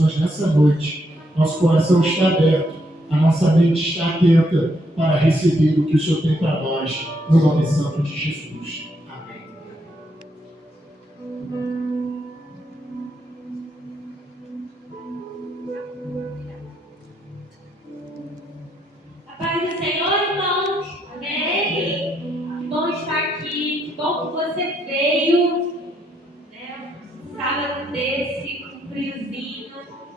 nessa noite. Nosso coração está aberto, a nossa mente está atenta para receber o que o Senhor tem para nós, no nome santo de Jesus. Amém. A paz do Senhor, irmãos. Amém. Que bom estar aqui, que bom que você veio, né? Um sábado desse, com friozinho.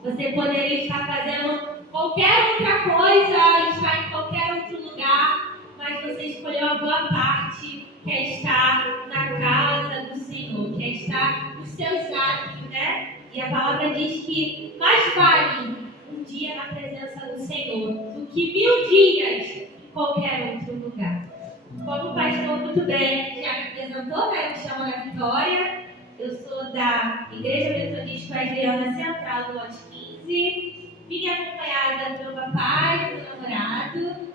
Você poderia estar fazendo qualquer outra coisa, estar em qualquer outro lugar, mas você escolheu a boa parte, que é estar na casa do Senhor, que é estar nos seus atos, né? E a palavra diz que mais vale um dia na presença do Senhor do que 1000 dias em qualquer outro lugar. Como o pastor muito bem já me apresentou, né? Eu me chamo Ana Vitória, eu sou da Igreja Metodista Wesleyana Central do Lote 15, vim acompanhada do meu papai, do meu namorado,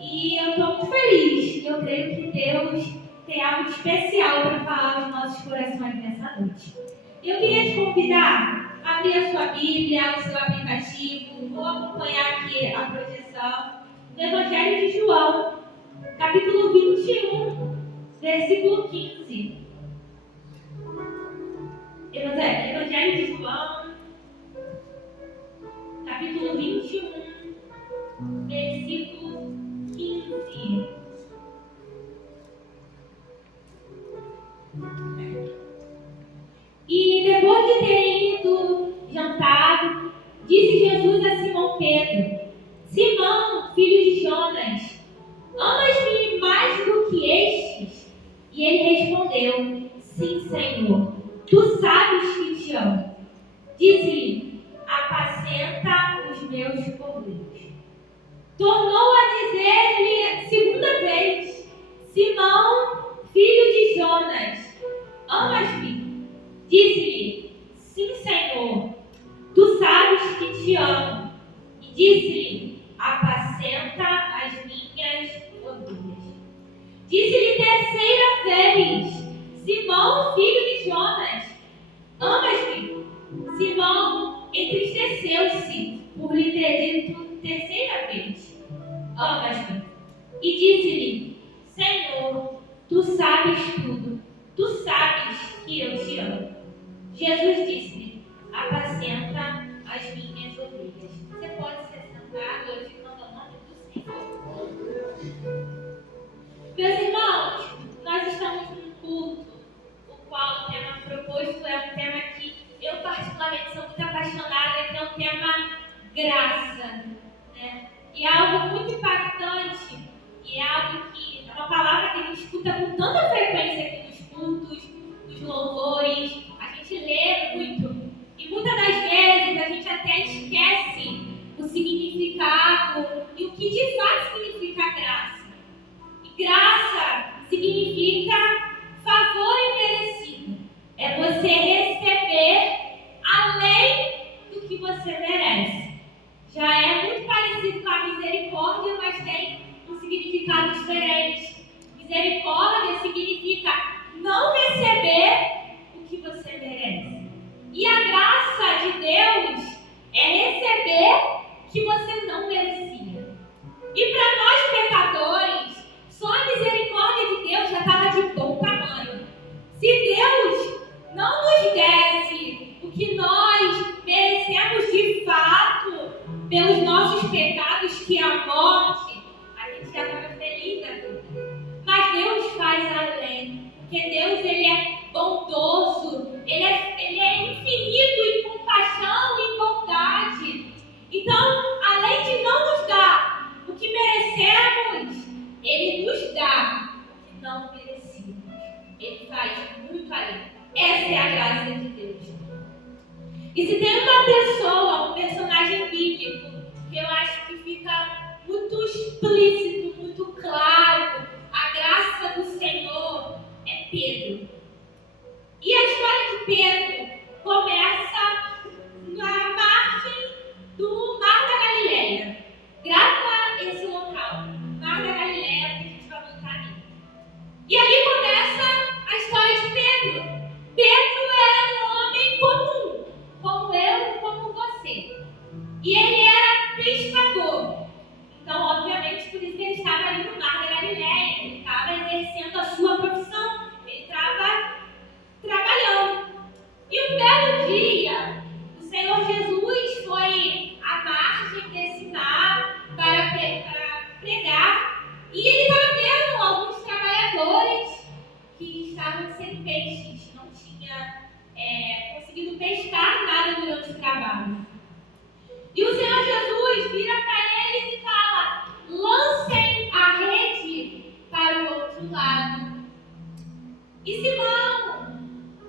e eu estou muito feliz. Eu creio que Deus tem algo especial para falar aos nossos corações nessa noite. Eu queria te convidar a abrir a sua Bíblia, o seu aplicativo, vou acompanhar aqui a projeção do Evangelho de João, capítulo 21, versículo 15. Evangelho de João, capítulo 21, versículo 15. E depois de terem ido jantado, disse Jesus a Simão Pedro: Simão, filho de Jonas, amas-me mais do que estes? E ele respondeu: Sim, Senhor, tu sabes que te amo. Disse-lhe: apacenta os meus cordeiros. Tornou a dizer-lhe segunda vez: Simão, filho de Jonas, amas-me? Disse-lhe: Sim, Senhor, tu sabes que te amo. E disse-lhe: apacenta as minhas ovelhas. Disse-lhe terceira vez: Simão, filho de Jonas, amas-me? Simão entristeceu-se por lhe ter dito terceira vez: amas-me? E disse-lhe: Senhor, tu sabes tudo, tu sabes que eu te amo. Jesus disse-lhe: apacenta as minhas ovelhas. Você pode se sentar, glorificando o nome do Senhor. Meus irmãos, nós estamos num culto, o qual o tema proposto é um tema que eu particularmente sou muito apaixonada, que é o tema graça, né? E é algo muito impactante, e é algo que é uma palavra que a gente escuta com tanta frequência aqui nos cultos, nos louvores, a gente lê muito, e muitas das vezes a gente até esquece o significado e o que de fato significa graça. E graça significa favor imerecido. É você receber além do que você merece. Já é muito parecido com a misericórdia, mas tem um significado diferente. Misericórdia significa não receber o que você merece. E a graça de Deus é receber o que você não merecia. E para nós pecadores, só a misericórdia de Deus já estava de bom tamanho. Se Deus não nos desse o que nós merecemos de fato pelos nossos pecados, que é a morte, a gente já estava feliz da vida. Mas Deus faz além, porque Deus ele é bondoso, ele é infinito em compaixão e bondade. Então, além de não nos dar o que merecemos, ele nos dá o que não merecemos. Ele faz muito além. Essa é a graça de Deus. E se tem uma pessoa, um personagem bíblico, que eu acho que fica muito explícito, muito claro, a graça do Senhor, é Pedro. E a história de Pedro começa na margem do Mar da Galileia. Grava esse local, Mar da Galileia, que a gente vai voltar nele. E ali começa a história de Pedro. Pedro era um homem comum, como eu e como você. E ele era pescador. Então, obviamente, por isso que ele estava ali no Mar da Galileia. Ele estava exercendo a sua profissão. Ele estava trabalhando. E um belo dia, o Senhor Jesus foi à margem desse mar para pregar. E ele estava vendo alguns trabalhadores que estavam sem peixes, não tinha conseguido pescar nada durante o trabalho. E o Senhor Jesus vira para eles e fala: lancem a rede para o outro lado. E Simão,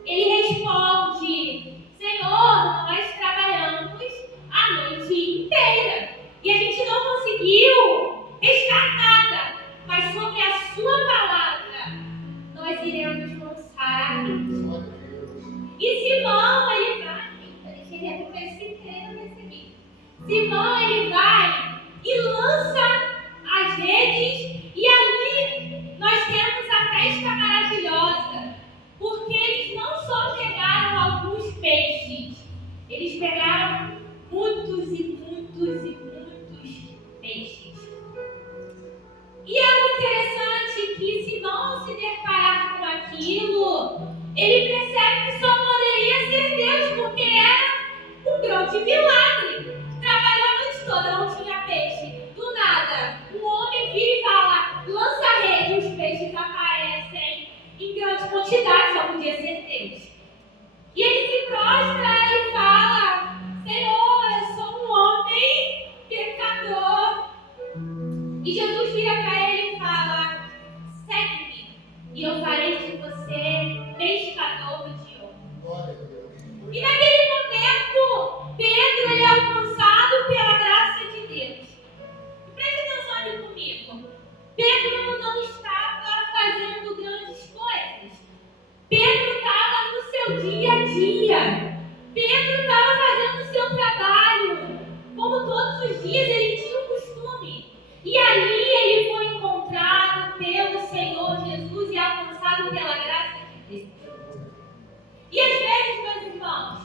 ele responde: Senhor, nós trabalhamos a noite inteira e a gente não conseguiu pescar nada, mas sobre a sua palavra nós iremos lançar a rede. E Simão, ele vai, deixa ele recuperar esse treino nesse vídeo. Simão, ele vai e lança as redes, e ali nós temos a pesca maravilhosa, porque eles não só pegaram alguns peixes, eles pegaram muitos e muitos e muitos peixes. E é muito interessante que, se não se deparar com aquilo, ele percebe que só poderia ser Deus, porque era um grande milagre. Trabalhou a noite toda, não tinha peixe. Do nada, um homem vira e fala: lança a rede, os peixes aparecem em grande quantidade, só podia ser Deus. E ele se prostra e fala: Senhor, eu sou um homem pecador. E Jesus vira para ele e fala: segue-me, e eu farei de você pescador de homens. E naquele momento, Pedro, ele é alcançado pela graça de Deus. Preste atenção ali comigo. Pedro não estava fazendo grandes coisas. Pedro estava no seu dia a dia. Pedro estava fazendo o seu trabalho. Como todos os dias ele tinha o costume. E ali ele foi encontrado pelo Senhor Jesus e alcançado pela graça de Deus. E às vezes, meus irmãos,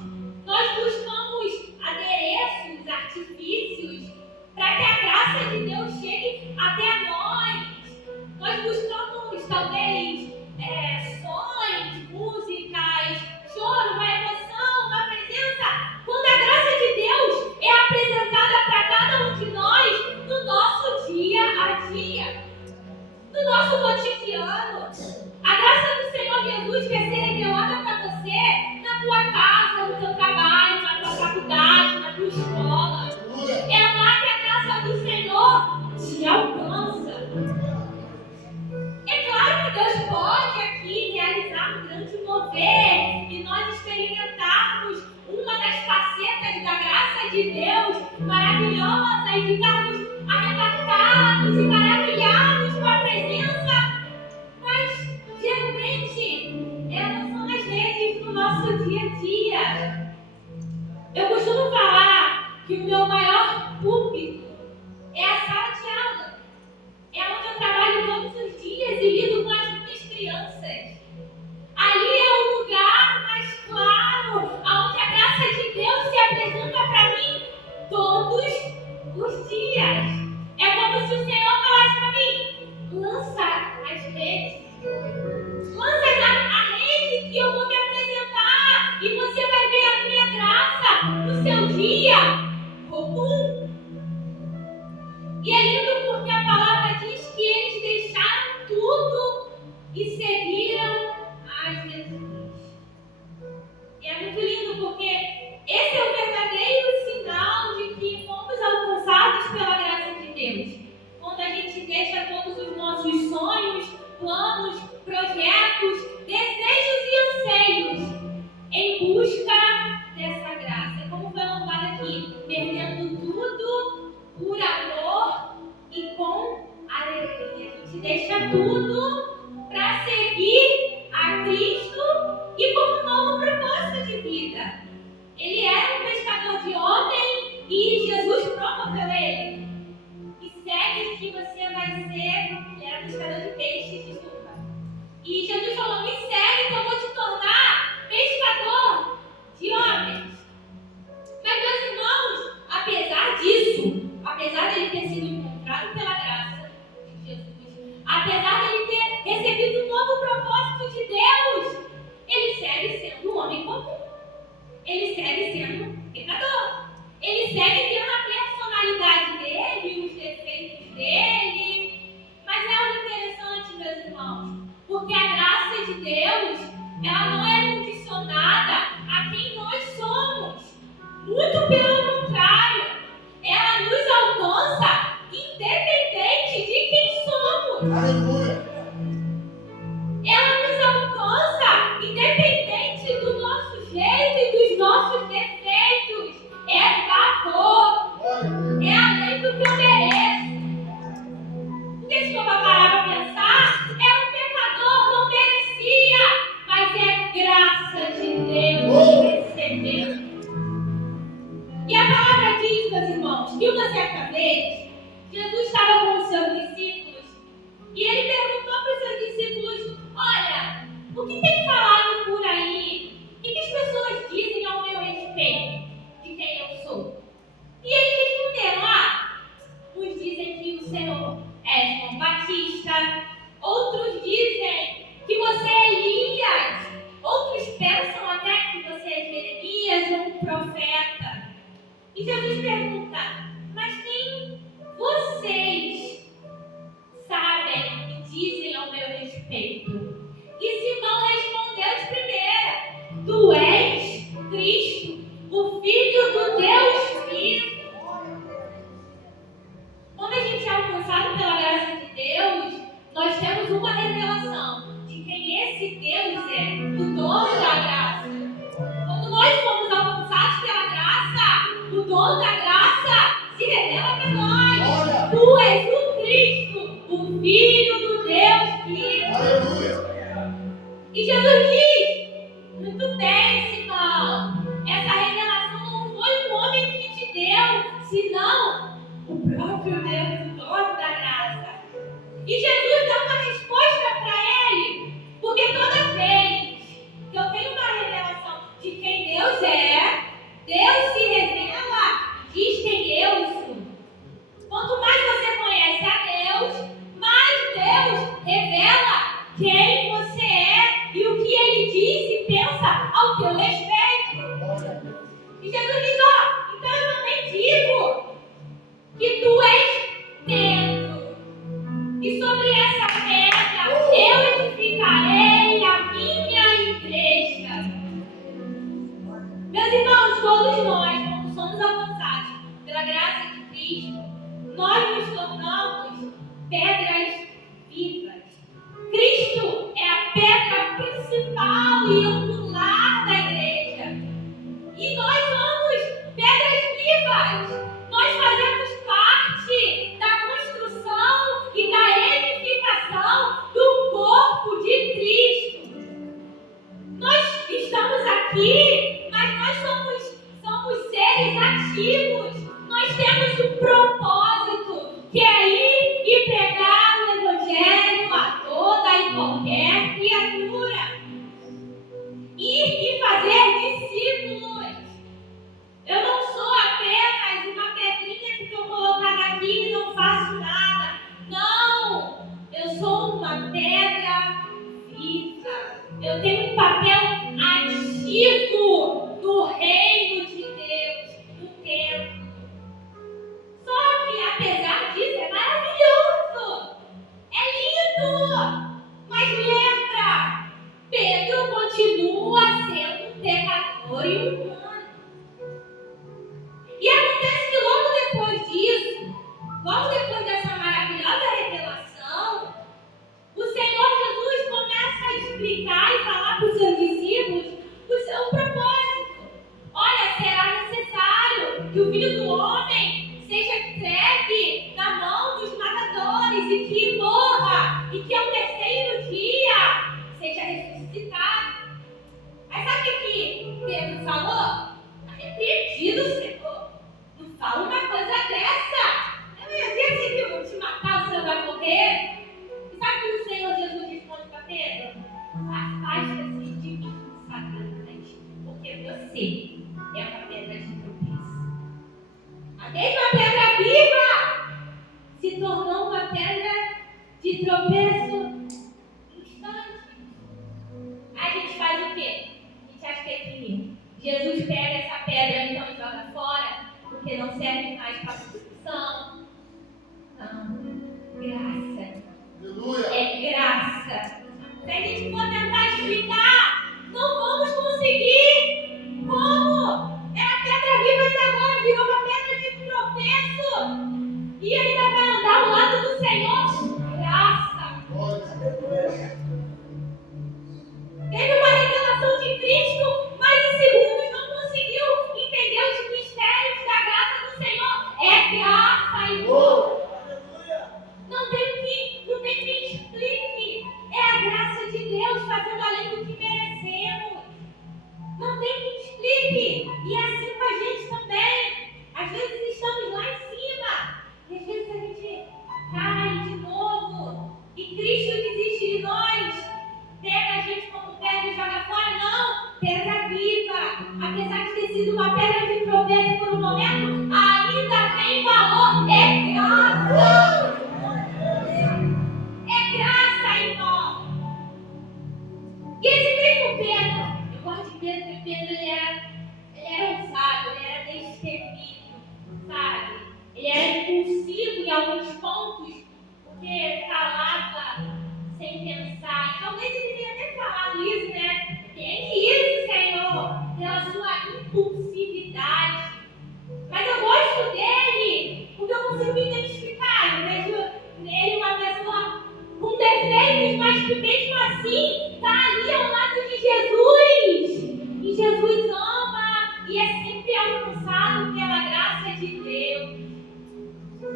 nós buscamos adereços, artifícios, para que a graça de Deus chegue até nós. Nós buscamos, talvez, sons, músicas, choro, uma emoção, uma presença. Quando a graça de Deus é apresentada para cada um de nós no nosso dia a dia, no nosso cotidiano. A graça do Senhor Jesus quer ser revelada para você na tua casa, no teu trabalho, na tua faculdade, na tua escola. É lá que a graça do Senhor te alcança. É claro que Deus pode aqui realizar um grande mover e nós experimentarmos uma das facetas da graça de Deus maravilhosa e ficarmos arrebatados e maravilhados com a presença, mas geralmente elas são as redes do nosso dia a dia. Eu costumo falar que o meu maior público é a sala de aula. É onde eu trabalho todos os dias e lido com as minhas crianças. Ali é o lugar mais claro, onde a graça de Deus se apresenta para mim todos os dias. É como se o Senhor falasse para mim: lança as redes. Lança a rede que eu vou te apresentar e você vai ver a minha graça no seu dia comum. E é lindo porque a palavra diz que eles deixaram tudo e seguiram a Jesus. E é muito lindo porque esse é o verdadeiro sinal de que fomos alcançados pela graça de Deus. Quando a gente deixa todos os nossos sonhos, planos, projetos, desejos e anseios em busca dessa graça. Como foi louvado aqui, perdendo tudo isso, apesar de ele ter sido encontrado pela graça de Jesus, apesar de ele ter recebido um novo propósito de Deus, ele segue sendo um homem comum. Ele segue sendo um pecador. Ele segue tendo a personalidade dele, os defeitos dele. Mas é algo interessante, meus irmãos, porque a graça de Deus, ela não é condicionada a quem nós somos. Muito pelo contrário, ela nos alcança independente de quem somos. Aleluia. Ela nos alcança independente do nosso jeito e dos nossos defeitos. É favor. É além do que eu mereço. Porque se for para parar para pensar, é um pecador, não merecia, mas é graça de Deus recebeu. E a palavra diz, meus irmãos, que uma certa vez, Jesus estava com os seus discípulos e ele perguntou para os seus discípulos: olha, o que tem falado por aí? O que as pessoas dizem ao meu respeito de quem eu sou? E eles responderam: uns dizem que o Senhor é João Batista, outros dizem que você é Elias, outros pensam até que você é Jeremias ou um profeta. E Jesus pergunta: mas quem vocês sabem e dizem ao meu respeito? E Simão respondeu de primeira: tu és Cristo, o Filho do Deus vivo. Quando a gente é alcançado pela graça de Deus, nós temos uma revelação de quem esse Deus é, o dono da graça. Quando nós fomos alcançados pela graça, o dono da graça se revela para nós. Tu és o Cristo, o Filho do Deus vivo. Aleluia. E Jesus diz: muito bem, Simão, essa revelação não foi um homem que te deu, senão o próprio Deus, o dono da graça. E Jesus dá uma resposta para ele, porque toda vez que eu tenho uma revelação de quem Deus é, Deus se revela, diz quem eu sou. Quanto mais você conhece a Deus, mais Deus revela quem você é e o que ele diz e pensa ao teu respeito. E Jesus diz: então eu também digo que tu és Pedro, e sobre essa pedra eu edificarei a minha igreja. Meus irmãos, todos nós, quando somos alcançados pela graça de Cristo, nós nos tornamos pedras vivas. Cristo é a pedra principal e angular da igreja. E nós somos pedras vivas. Nós fazemos parte da construção e da edificação do corpo de Cristo. Nós estamos aqui, mas nós somos seres ativos. Nós temos um propósito, que é ir e pregar o Evangelho a toda e qualquer criatura. Ir e fazer discípulos. Eu não sou apenas uma pedrinha que estou colocada aqui e não faço nada. Não! Eu sou uma pedra viva. Eu tenho um papel ativo no reino de Deus, no templo. Só que apesar disso é maravilhoso. É lindo. Mas lembra, Pedro continua sendo um pecador e humano. E acontece que logo depois disso, logo depois dessa maravilhosa revelação, o Senhor Jesus começa a explicar e falar para os seus discípulos o seu propósito. Olha, será necessário que o Filho do Homem seja entregue na mão dos matadores e que morra, e que ao terceiro dia seja ressuscitado. Aí sabe o que Pedro falou? Está repreendido, Senhor. Não fala uma coisa dessa. Eu ia dizer assim que eu vou te matar, o Senhor vai morrer. E sabe o que o Senhor Jesus responde para Pedro? Afasta-se de mim, Satanás, porque você é uma pedra de tropeço. A mesma pedra de tropeço instante. A gente faz o quê? A gente acha que é crime. Jesus pega essa pedra então e joga fora, porque não serve mais para a construção. Não. Graça. Aleluia. É graça. Se a gente for tentar explicar, não vamos conseguir. Como? Era pedra viva até agora, virou uma pedra de tropeço. E ainda vai andar ao lado do Senhor. Graça. Teve uma revelação de Cristo, mas em segundos não conseguiu entender os mistérios da graça do Senhor. É graça, irmão. Não tem quem explique. É a graça de Deus fazendo além do que merecemos. Não tem quem explique. E é assim com a gente também. Às vezes estamos lá em cima. E às vezes a gente cai de novo. E Cristo desiste de nós. Pega a gente como pedra e joga fora. Não. Pedra viva. Apesar de ter sido uma pedra de tropeço por um momento, ainda tem valor. É graça. É graça, irmão. E esse mesmo Pedro, eu gosto de Pedro, porque Pedro ele era ousado, ele era destemido, sabe? Ele era impulsivo em alguns pontos, porque falava sem pensar. E talvez ele tenha até falado isso, né? Entende isso, Senhor, pela sua impulsividade. Mas eu gosto dele, porque eu consigo me identificar. Eu vejo nele uma pessoa com defeitos, mas que mesmo assim está ali ao lado de Jesus. E Jesus ama e é sempre alcançado pela graça de Deus.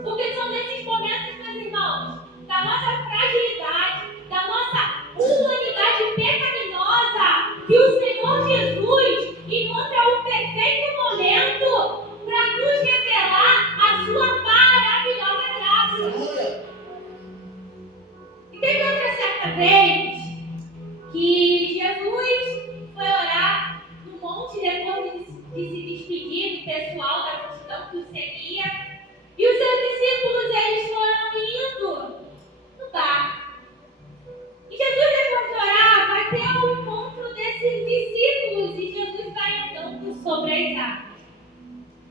Porque são nesses momentos, meus irmãos, da nossa fragilidade, da nossa humanidade pecaminosa, que o Senhor Jesus encontra o perfeito momento para nos revelar a sua maravilhosa graça. E teve outra certa vez que Jesus foi orar no monte depois de se despedir do pessoal da multidão que o seguia. E os seus discípulos, eles foram indo no barco. E Jesus, depois de orar, vai ter o encontro desses discípulos. E Jesus vai andando sobre as águas.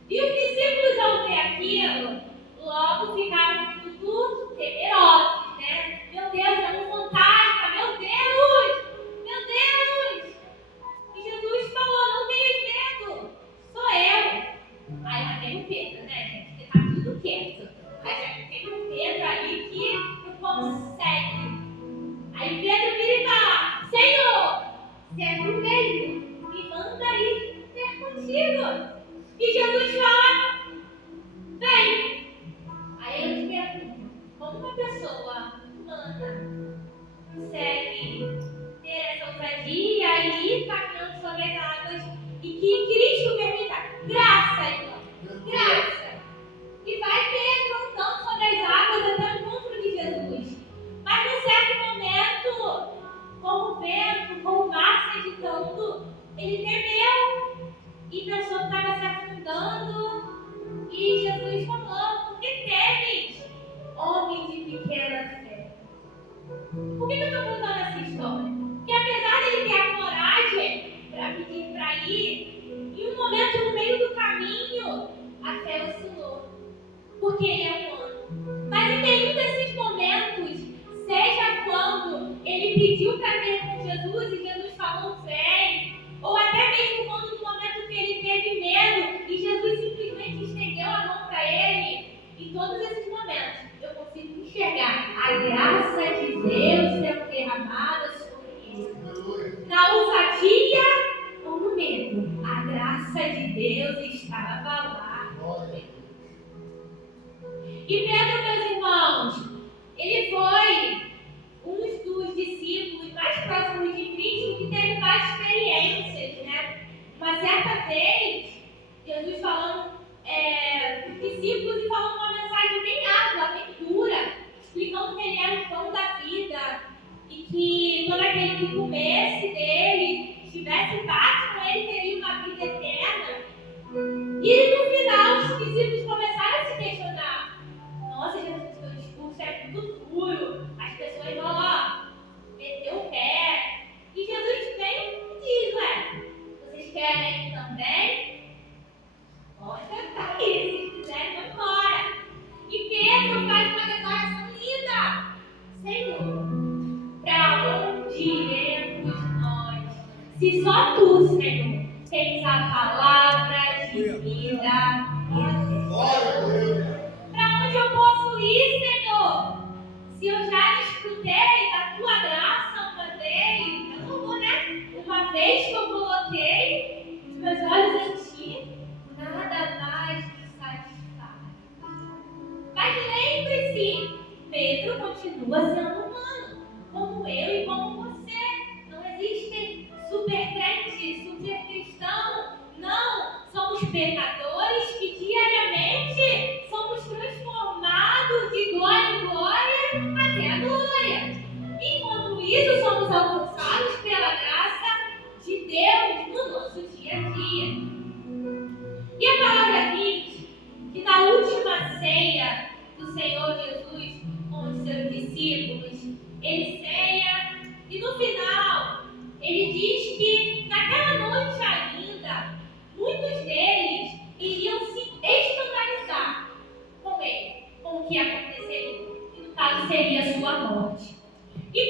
E os discípulos, ao ver aquilo, logo ficaram tudo temerosos, né? Meu Deus, é um fantasma! Meu Deus! Meu Deus! E Jesus falou, não tenhas medo, sou eu. Aí lá vem o Pedro, né, gente? Porque tá tudo quieto. Aí já tem um Pedro ali que não consegue. Aí Pedro vira e fala, Senhor, se é tu mesmo, me manda aí ter contigo. E Jesus fala, vem. Aí eu te pergunto, como uma pessoa humana consegue ter essa ousadia e ir caminhando sobre as águas e que Cristo permita graça, irmão, graça. E vai Pedro andando sobre as águas até o encontro de Jesus. Mas num certo momento, com o vento, com o mar se agitando, ele temeu e pensou que estava se afundando. E Jesus falou, por que temes, homem de pequena fé? Por que eu estou contando essa história? Porque apesar de ele ter a coragem para pedir para ir, em um momento no meio do caminho, a fé oscilou. Porque ele é humano. Mas em nenhum desses momentos, seja quando ele pediu para ver com Jesus e Jesus falou vem, ou até mesmo quando no momento que ele teve medo e Jesus simplesmente estendeu a mão para ele, em todos esses momentos eu consigo enxergar a graça de Deus sendo derramada sobre ele. Na ousadia ou no medo, a graça de Deus estava lá. E Pedro, meus irmãos, ele foi um dos discípulos mais próximos de Cristo que teve mais experiências, né? Uma certa vez, Jesus falando dos discípulos e falando uma mensagem bem árdua, bem dura, explicando que ele era o pão da vida e que todo aquele que comesse dele, estivesse parte com ele, teria uma vida eterna. E no final, os discípulos começaram a se questionar. Nossa, Jesus, seu discurso é muito duro. As disse: Pedro continua sendo humano, como eu e como você. Não existe super crente, super cristão. Não, somos pecadores que diariamente somos transformados de glória em glória até a glória. Enquanto isso, somos alcançados pela graça de Deus no nosso dia a dia. E a palavra diz que na última ceia do Senhor Jesus com os seus discípulos, ele ceia e no final ele diz que naquela noite ainda muitos deles iriam se escandalizar com ele, com o que aconteceria, que no caso seria a sua morte. E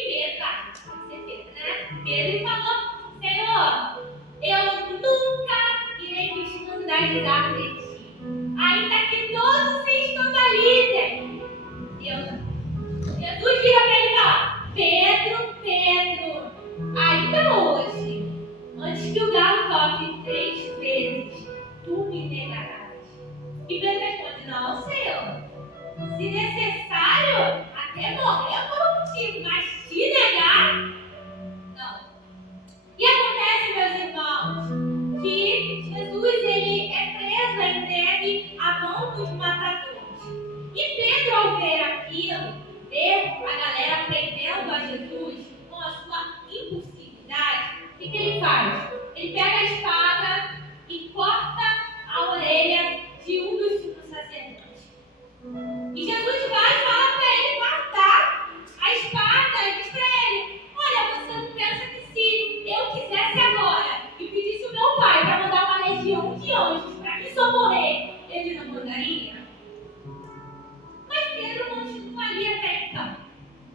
Pedro falou: Senhor, eu nunca irei me escandalizar de ti, ainda que todos se escandalizem. Jesus vira para ele e fala: Pedro, ainda hoje, antes que o galo toque 3 vezes, tu me negarás. E Pedro responde: Não, Senhor, se necessário, até morrer por um motivo, mas te negar, não. E acontece, meus irmãos, que Jesus ele é preso, é entregue à mão dos matadores. E Pedro, ao ver aquilo, ver a galera prendendo a Jesus com a sua impulsividade, o que ele faz? Ele pega a espada e corta a orelha de um dos sumos sacerdotes. E Jesus vai e fala para ele guardar a espada e diz para ele: Olha, você não pensa que se eu quisesse agora e pedisse o meu pai para mandar uma legião de anjos para que só morrer, ele não mandaria? Mas Pedro continua ali até então.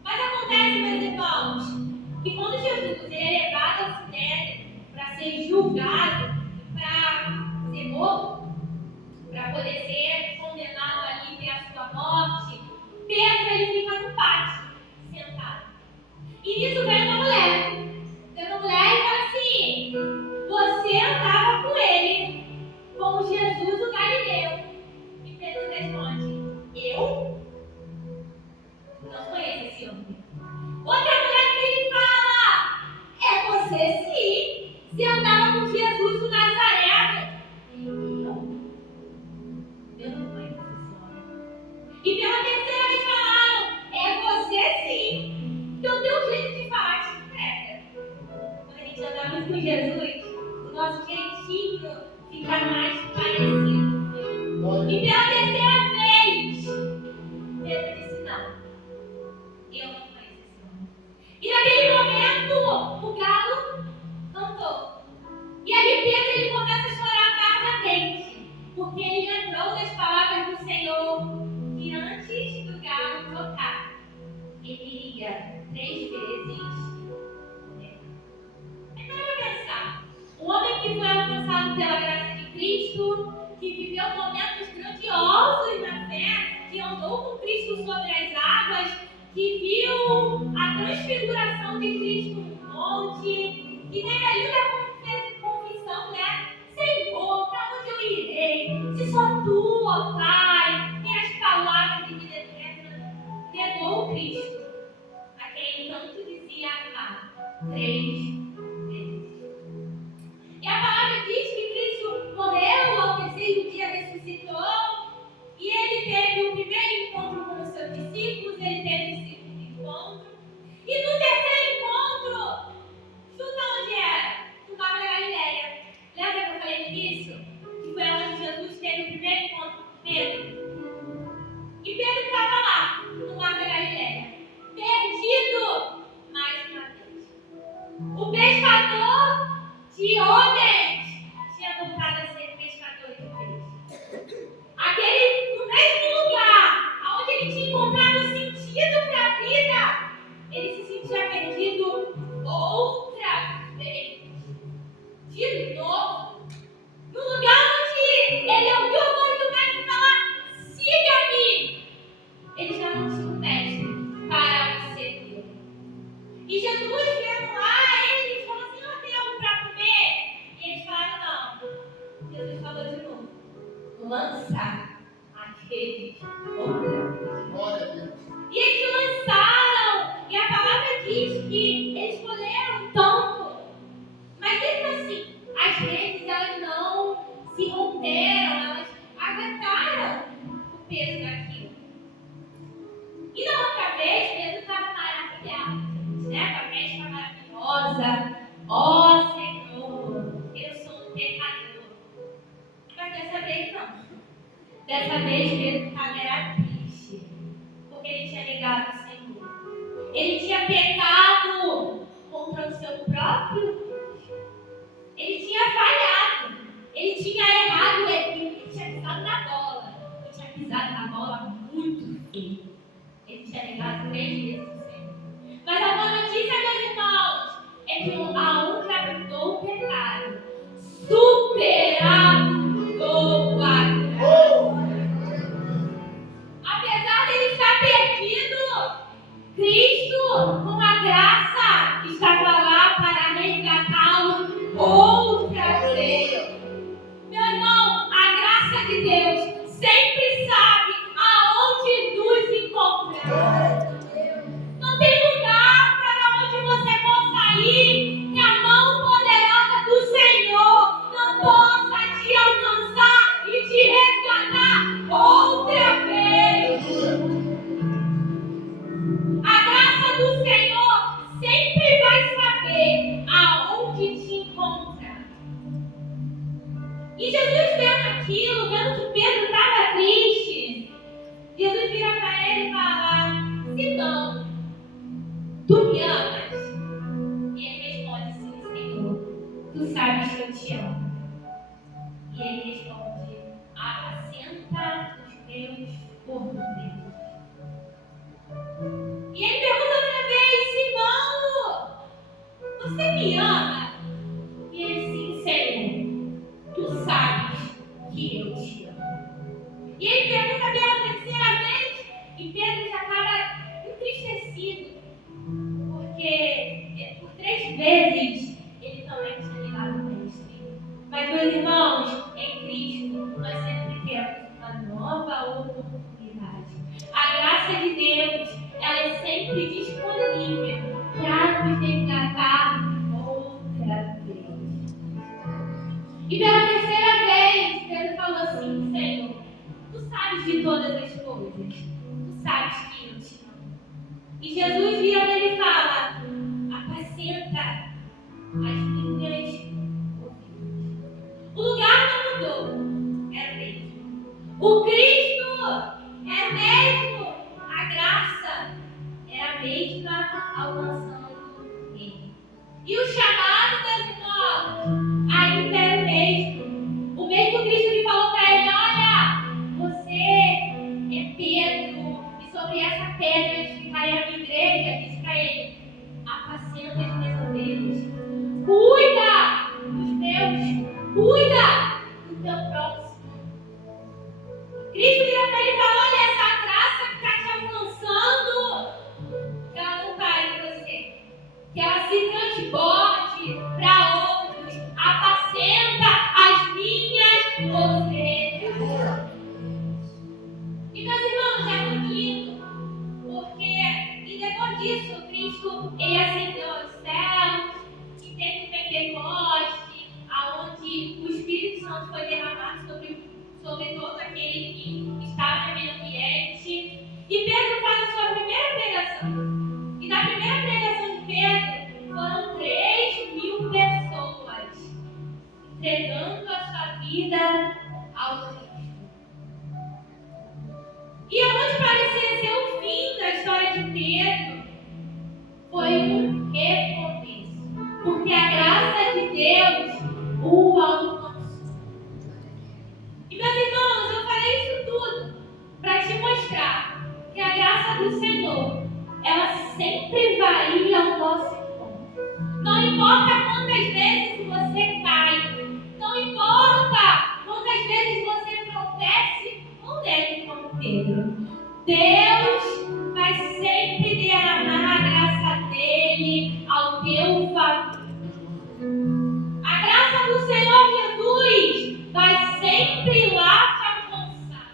Mas acontece, meus irmãos, que quando Jesus ele é levado ao sinédrio para ser julgado, para ser morto, para poder ser condenado ali ter a sua morte, Pedro ele fica no pátio, sentado. E nisso vem uma mulher. Vem uma mulher e fala assim: Você andava com ele, com Jesus o Galileu. E Pedro responde: Eu? Não conheço esse homem. Outra mulher vem e fala: É você sim. Você andava com Jesus o Nazareno. Eu não conheço esse homem. E pela terceira vez falaram: É você sim. Então tem um jeito de falar que se prega. Quando a gente anda muito com Jesus, o nosso jeitinho fica mais parecido. E pela terceira vez, Pedro disse: Não, eu não conheço esse homem. E naquele momento, o galo cantou. E aí Pedro ele começa a chorar amargamente, porque ele lembrou das palavras do Senhor, que antes do galo tocar, ele ia 3 vezes. Então eu vou pensar, o homem que foi alcançado pela graça de Cristo, que viveu momentos grandiosos na fé, que andou com Cristo sobre as águas, que viu a transfiguração de Cristo no monte, que teve ainda a confissão, né? Senhor, para onde eu irei? Se só tu, ó Pai, tem as palavras de vida eterna, negou Cristo, a quem tanto dizia amar, 3 vezes. E a palavra diz que Cristo morreu, ao terceiro dia ressuscitou, e ele teve o primeiro encontro com os seus discípulos, ele teve o segundo encontro, e no terceiro encontro, chuta onde era? No vezes outra vez. Glória a Deus. E eles lançaram, e a palavra diz que eles colheram tanto. Mas mesmo assim, as redes elas não se romperam, elas aguentaram o peso daquilo. E na outra vez, Pedro estava maravilhado, né? Com a pesca maravilhosa. Ó Senhor, eu sou um pecador. Mas dessa vez não. Dessa vez Pedro estava triste, porque ele tinha negado o Senhor. Ele tinha pecado contra o seu próprio Deus. Ele tinha falhado. Ele tinha errado. Ele tinha pisado na bola. Ele tinha pisado na bola muito feio. Ele tinha negado 3 vezes o Senhor. Mas a boa notícia, meus irmãos, é que aonde habitou o pecado, superabundou a graça. Apesar de ele estar perdido, Cristo, com a graça, estava lá para resgatá-lo outra vez. Meu irmão, a graça de Deus sempre sabe aonde nos encontrar. Não tem lugar para onde você possa ir que a mão poderosa do Senhor não possa te alcançar e te resgatar outra vez. A graça do Senhor sempre vai saber aonde te encontra. E Jesus vendo aquilo, vendo que Pedro estava triste, Jesus vira para ele e fala: Simão, tu me amas? E ele responde: sim, Senhor, tu sabes que eu te amo. E ele responde: apacenta os meus cordeiros. E ele pergunta outra vez: Simão, você me ama? E ele: sim, Senhor, tu sabes que eu te amo. E ele pergunta pela terceira vez, e Pedro já estava entristecido, porque por 3 vezes ele também tinha negado o mestre. Mas, meus irmãos, em Cristo nós sempre temos uma nova oportunidade. A graça de Deus, ela é sempre disponível para nos resgatar outra vez. E pela terceira vez, Pedro falou assim: Senhor, tu sabes de todas as coisas, tu sabes que eu te amo. E Jesus vira para ele e fala: apacenta as minhas ovelhas. O lugar não mudou, era o mesmo. O Cristo era o mesmo. A graça era a mesma, alcançando ele. E o chamado, meus irmãos, ainda era o mesmo. O mesmo Cristo que falou para ele: olha, você é Pedro, e sobre essa pedra edificarei a minha igreja. Disse para ele: apacenta as minhas ovelhas, cuida dos meus, cuida do teu próximo. Cristo vira para ele e fala: olha, essa graça que está te alcançando, que ela não cai em você, que ela se transborde para outros. Apacenta as minhas ovelhas. E, meus irmãos, é muito lindo, porque e depois disso, Cristo, ele ascendeu aos céus, e teve o Pentecoste, aonde o Espírito Santo foi derramado sobre todo aquele que estava naquele ambiente. E Pedro faz a sua primeira pregação. E na primeira pregação de Pedro, foram 3.000 pessoas entregando a sua vida ao Cristo. E aonde parecia ser o fim da história de Pedro, foi um recomeço. Porque a graça de Deus o alcançou. E, meus irmãos, eu falei isso tudo para te mostrar que a graça do Senhor, ela sempre vai ir ao nosso encontro. Não importa quantas vezes você cai, não importa quantas vezes você tropece, não deve como Pedro. Deus vai sempre derramar a graça dele ao teu favor. A graça do Senhor Jesus vai sempre lá te alcançar.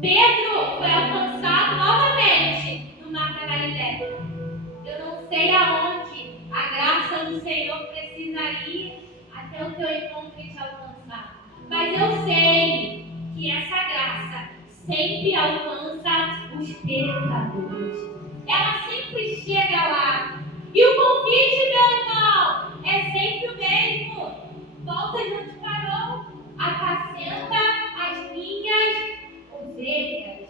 Pedro foi alcançado novamente no mar da Galileia. Eu não sei aonde a graça do Senhor precisa ir até o teu encontro e te alcançar. Mas eu sei que essa graça sempre alcança os pecadores. Ela sempre chega lá. E o convite, meu irmão, é sempre o mesmo. Volta de onde parou. Apacenta as minhas ovelhas.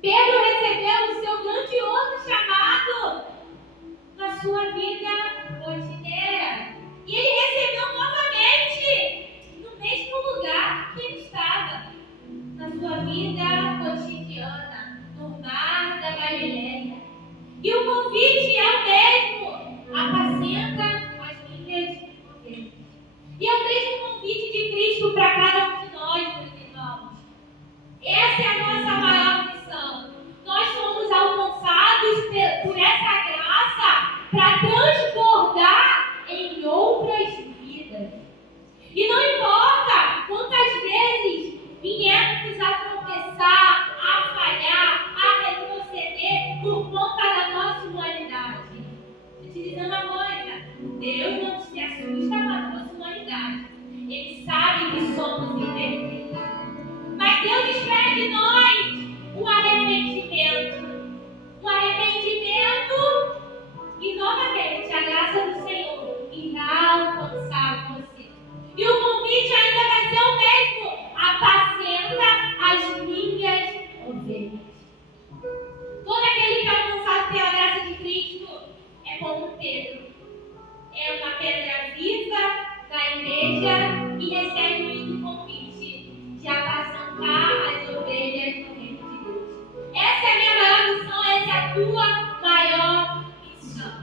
Pedro recebeu o seu grandioso chamado na sua vida rotineira. E ele recebeu novamente no mesmo lugar que ele estava, na sua vida cotidiana, no mar da Galileia. E o convite é o mesmo: apacenta as minhas ovelhas. E é o mesmo convite de Cristo para cada um de nós, meus irmãos. Essa é a nossa maior missão. Nós somos alcançados por essa graça para transbordar em outras vidas. E não importa quantas vezes viemos a tropeçar, a falhar, a retroceder por conta da nossa humanidade. Vou te dizer uma coisa: Deus não se assusta com a nossa humanidade. Ele sabe que somos imperfeitos. Mas Deus espera de nós um arrependimento. Um arrependimento e novamente a graça do Senhor irá alcançar você. E o convite ainda vai ser o mesmo: apacenta as minhas ovelhas. Todo aquele que é alcançado pela graça de Cristo é como Pedro. É uma pedra viva da igreja e recebe o lindo convite de apacentar as ovelhas do reino de Deus. Essa é a minha maior missão, essa é a tua maior missão.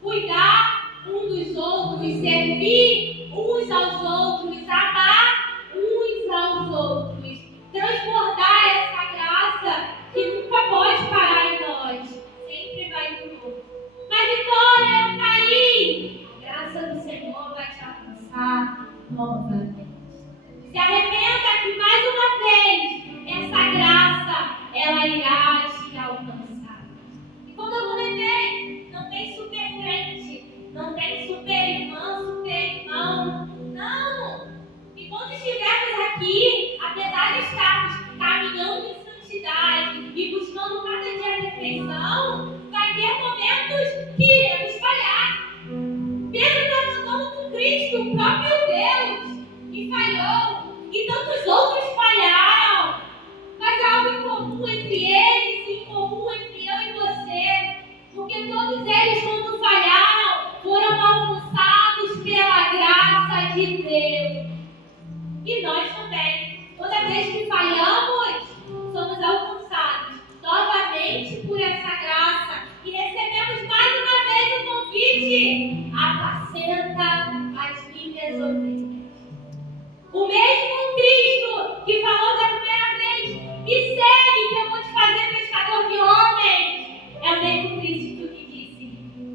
Cuidar um dos outros, servir uns aos outros, amar uns aos outros, transbordar essa graça que nunca pode parar em nós, sempre vai de novo. Mas Vitória, eu caí. A graça do Senhor vai te alcançar novamente. Se arrependa que mais uma vez essa graça ela irá te alcançar. E como eu comentei, não tem super crente, não tem super irmão, super irmão, não. E quando estivermos aqui, apesar de estarmos caminhando em santidade e buscando cada dia a perfeição, vai ter momentos que iremos falhar. Pedro está andando com Cristo, o próprio Deus, e falhou. E tantos outros falharam. Mas há algo em comum entre eles e em comum entre eu e você. Porque todos eles, quando falharam, foram alcançados pela graça de Deus. E nós também. Toda vez que falhamos, somos alcançados novamente por essa graça. E recebemos mais uma vez o convite: apacenta as minhas ovelhas. O mesmo Cristo que falou da primeira vez: me segue que eu vou te fazer pescador de homens. É o mesmo Cristo que disse: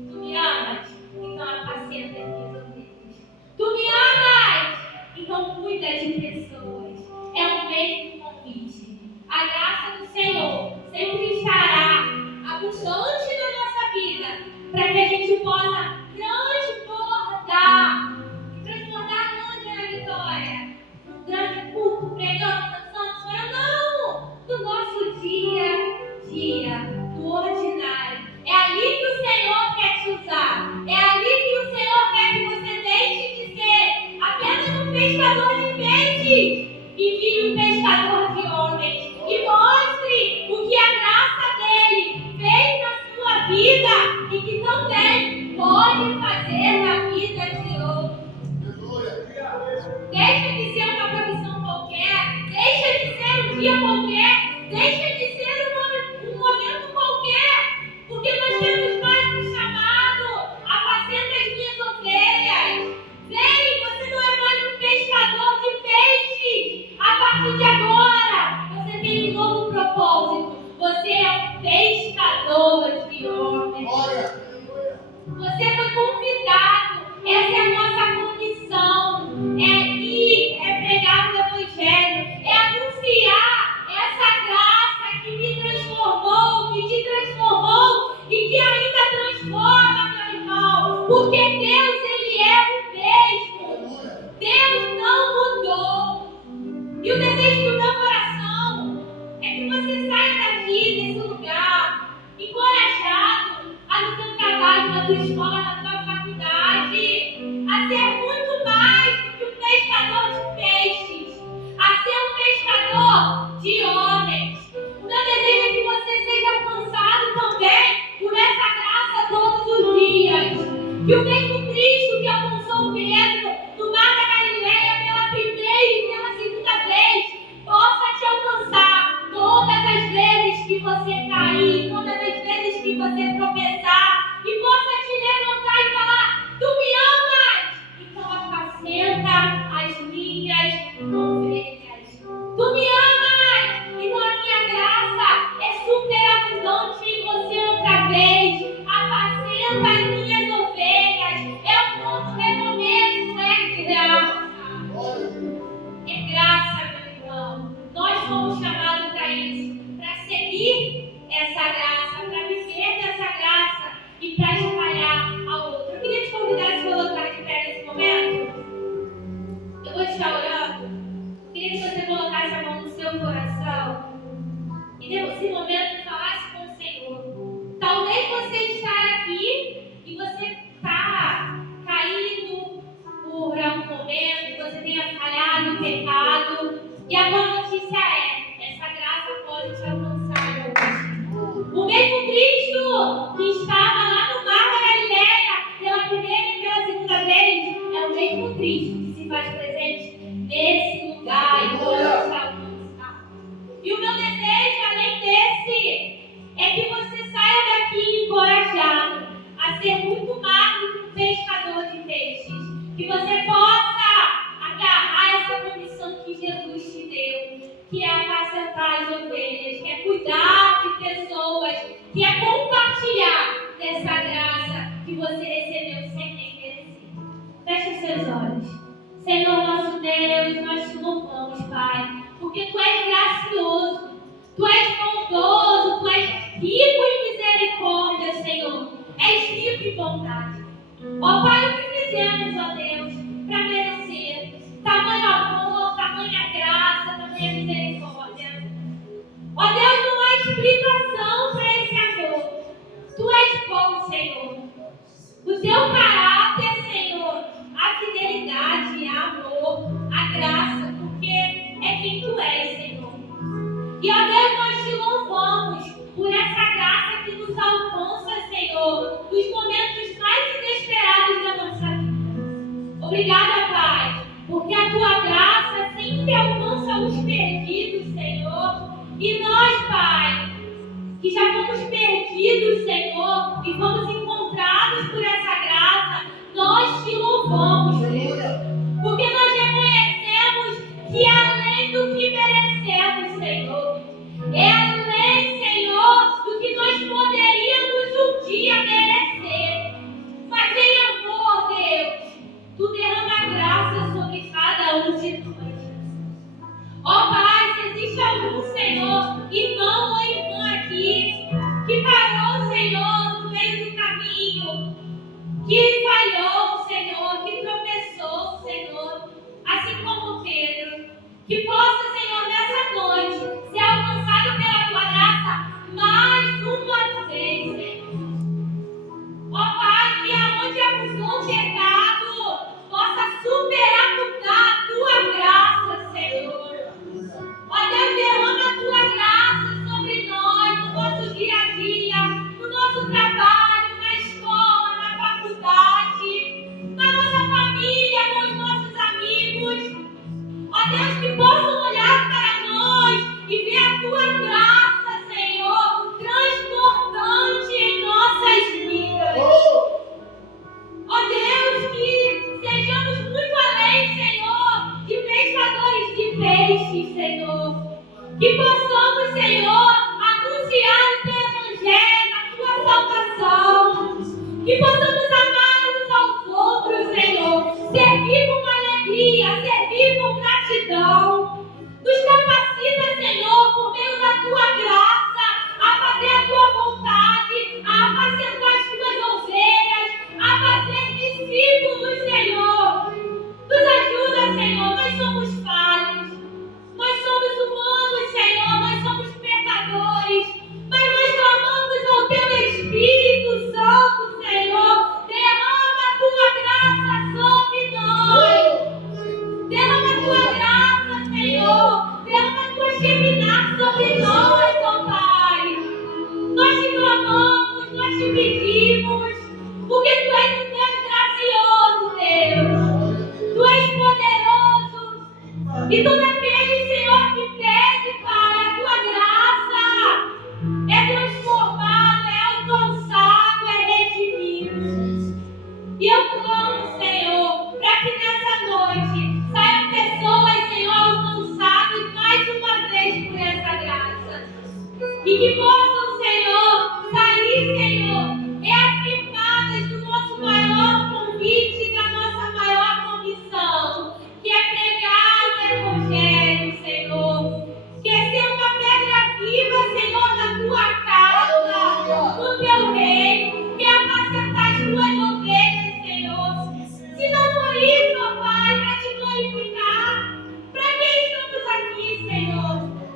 tu me amas, então apacenta as minhas ovelhas. Tu me amas, então cuida de pessoas. É o mesmo convite. A graça do Senhor sempre estará abundante na nossa vida para que a gente possa transbordar. Transbordar onde é a vitória? Num grande culto, pregando, dançando, chorando? Não! No nosso dia a dia, no ordinário. É ali que o Senhor quer te usar. É ali que o Senhor quer que você deixe de ser apenas um pescador de peixes e vire um pescador de homens. E mostre o que a graça dele fez na sua vida e que também pode fazer na vida de outros. Deixa de ser uma profissão qualquer, deixa de ser um dia qualquer, deixa de ser um momento qualquer, porque nós temos mais um chamado: apacenta as minhas ovelhas. Vem, você não é mais um pescador de peixes. A partir de agora, você tem um novo propósito. Você é um pescador de homens. Você foi convidado. Essa é a nossa condição. É ir, é pregar o Evangelho, é anunciar autoescola, na tua faculdade, a ser muito mais do que um pescador de peixes, a ser um pescador de homens. O meu desejo é que você seja alcançado também por essa graça todos os dias. Que o mesmo Cristo que alcançou Pedro no mar da Galileia pela primeira e pela segunda vez, possa te alcançar todas as vezes que você cair, todas as vezes que você tropeçar, e possa te levantar e falar: tu me amas, então apacenta as minhas ovelhas. Tu me amas, então a minha graça é superabundante em você outra vez. Apacenta as minhas ovelhas. É um novo recomeço, é graça. É graça, meu irmão. Nós fomos chamados para isso, para seguir essa graça, para viver dessa graça e para espalhar a outra. Eu queria te convidar a se colocar de pé nesse momento. Eu vou estar orando. Eu queria que você colocasse a mão no seu coração e nesse momento falasse com o Senhor. Talvez você está aqui e você está caído por algum momento, você tenha falhado, pecado, e a boa notícia é: essa graça pode te alcançar hoje. O mesmo Cristo que estava lá no mar da Galileia pela primeira e pela segunda vez é o mesmo Cristo que se faz presente nesse lugar e pode te alcançar. E o meu desejo, além desse, é que você saia daqui encorajado a ser muito mais do que um pescador de peixes. Que você possa agarrar essa comissão que Jesus te deu, que é apacentar as ovelhas, que é cuidar de pessoas, que é compartilhar dessa graça que você recebeu sem nem merecer. Feche seus olhos. Senhor nosso Deus, nós te louvamos, Pai, porque Tu és gracioso, Tu és bondoso, Tu és rico em misericórdia, Senhor. És rico em bondade. Ó Pai, o que fizemos, ó Deus, para merecer tamanho amor, tamanha graça, tamanha misericórdia? Ó Deus, não há explicação para esse amor. Tu és bom, Senhor. O Teu caráter, Senhor, a fidelidade, a amor, a graça, porque é quem Tu és, Senhor. E, ó Deus, nós te louvamos por essa graça que nos alcança, Senhor, nos momentos mais inesperados da nossa vida. Obrigada, Pai, porque a Tua graça sempre alcança os perdidos, Senhor. E nós, Pai, que já fomos perdidos, Senhor, e fomos encontrados por essa graça, nós te louvamos, Senhor, porque nós reconhecemos que é além do que merecemos, Senhor, é além, Senhor, do que nós poderíamos um dia merecer. Mas em amor, Deus, Tu derrama graça sobre cada um de nós. Ó Pai, se existe algum, Senhor, irmão ou irmã aqui, que parou, Senhor, no meio do caminho, que falhou, Senhor, que tropeçou, Senhor, assim como Pedro, que possa, Senhor, nessa noite, ser alcançado pela Tua graça mais uma vez, Senhor. Ó Pai, que aonde abundou o pecado, possa superabundar a Tua graça, Senhor. Ó Deus, derrama a Tua graça sobre nós, no nosso dia a dia, no nosso trabalho, na escola, na faculdade, na nossa família, com os nossos amigos. Ó Deus, que possam olhar para nós e ver a Tua graça, Senhor, transbordante em nossas vidas. Ó Deus, que sejamos muito além, Senhor, de pescadores de peixes, Senhor. Que possamos, Senhor, anunciar o Teu Evangelho, a Tua salvação. Que possamos amar uns aos outros, Senhor. Servir com alegria, servir com gratidão. Nos capacita, Senhor, por meio da Tua graça, a fazer a Tua vontade, a apacentar as Tuas ovelhas, a fazer discípulos, Senhor. Nos ajuda, Senhor, nós somos falhos, nós somos humanos, Senhor, nós somos pecadores, mas nós clamamos ao Teu Espírito Santo, Senhor, terminar sobre nós, ó Pai. Nós te clamamos, nós te pedimos, porque Tu és um Deus gracioso, Deus. Tu és poderoso. E todo aquele, Senhor, que pede, Pai, a Tua graça é transformado, é alcançado, é redimido. E eu clamo, Senhor, para que nessa noite saiam pessoas, Senhor, alcançadas mais uma vez por essa graça. E que possam, Senhor, sair, Senhor, reafirmadas do nosso maior convite, da nossa maior comissão, que é pregar o Evangelho, Senhor. Que é ser uma pedra viva, Senhor, na Tua casa, no Teu reino, que é apacentar as Tuas ovelhas, Senhor. Se não for isso, ó Pai, para Te glorificar, para que estamos aqui, Senhor?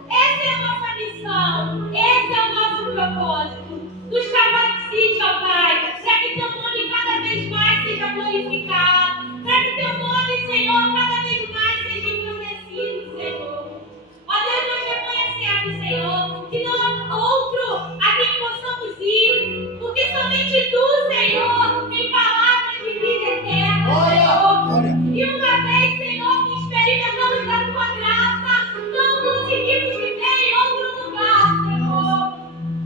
Essa é a nossa missão, esse é o nosso propósito. Nos capacite, ó Pai, para que Teu nome cada vez mais seja glorificado, para que Teu nome, Senhor, cada vez mais seja engrandecido, Senhor. Ó Deus, nós reconhecemos, Senhor, que não há outro a quem possamos ir, porque somente Tu, Senhor, tem palavra de vida eterna, Senhor. E uma vez, Senhor, que experimentamos da Tua graça, não conseguimos viver em outro lugar, Senhor.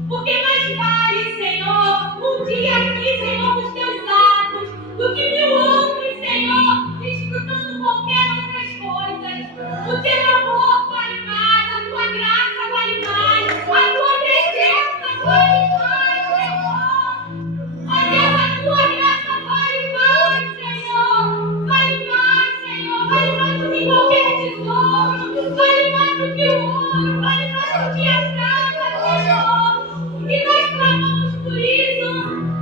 Porque mais vale, Senhor, um dia aqui, Senhor, nos Teus atos, do que 1000 outros, Senhor, desfrutando qualquer outras coisas. O Teu amor vale mais, a Tua graça vale mais, a Tua presença vale mais, Senhor. Ó Deus, a Tua graça vale mais, Senhor. Vale mais, Senhor. Vale mais do que qualquer tesouro. Vale mais do que o ouro. Vale mais do que a prata, Senhor. E nós clamamos por isso.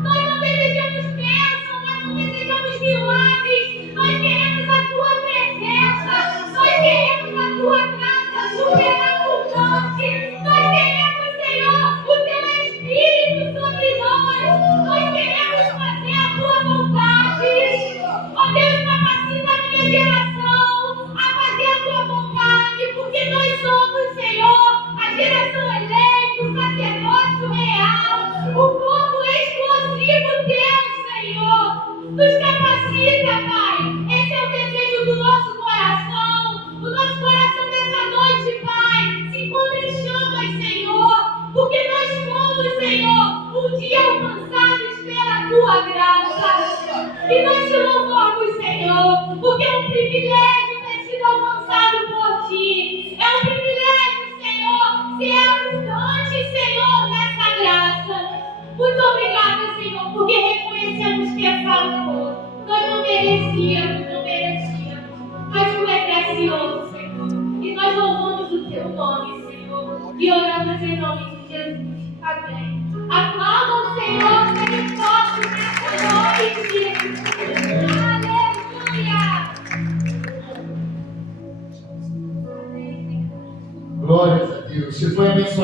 Nós não desejamos bênção, nós não desejamos milagres. Nós queremos a Tua presença. Nós queremos a Tua graça superabundante. Nós queremos, Senhor, o Teu Espírito sobre nós. Nós queremos fazer a Tua vontade. Ó Deus, capacita a minha geração a fazer a Tua vontade, porque nós somos, Senhor, a geração eleita, o sacerdócio real, o povo exclusivo Teu, Senhor. Nos capacita, Pai. Esse é o desejo do nosso coração. O nosso coração nessa noite, Pai, se encontra em chamas, Senhor, porque nós fomos, Senhor, um dia alcançados pela Tua graça. E nós Te louvamos, Senhor, porque é um privilégio ter sido alcançado por Ti. É um privilégio, Senhor, ser abundante, Senhor, nessa graça. Muito obrigada, Senhor, porque reconhecemos que é favor. Nós não merecíamos, mas Tu é gracioso, Senhor. E nós louvamos o Teu nome, Senhor, e oramos em nome de Jesus. Amém. Aplaudam o Senhor, que Ele possa nessa noite. Aleluia. Glórias a Deus. Você foi abençoado.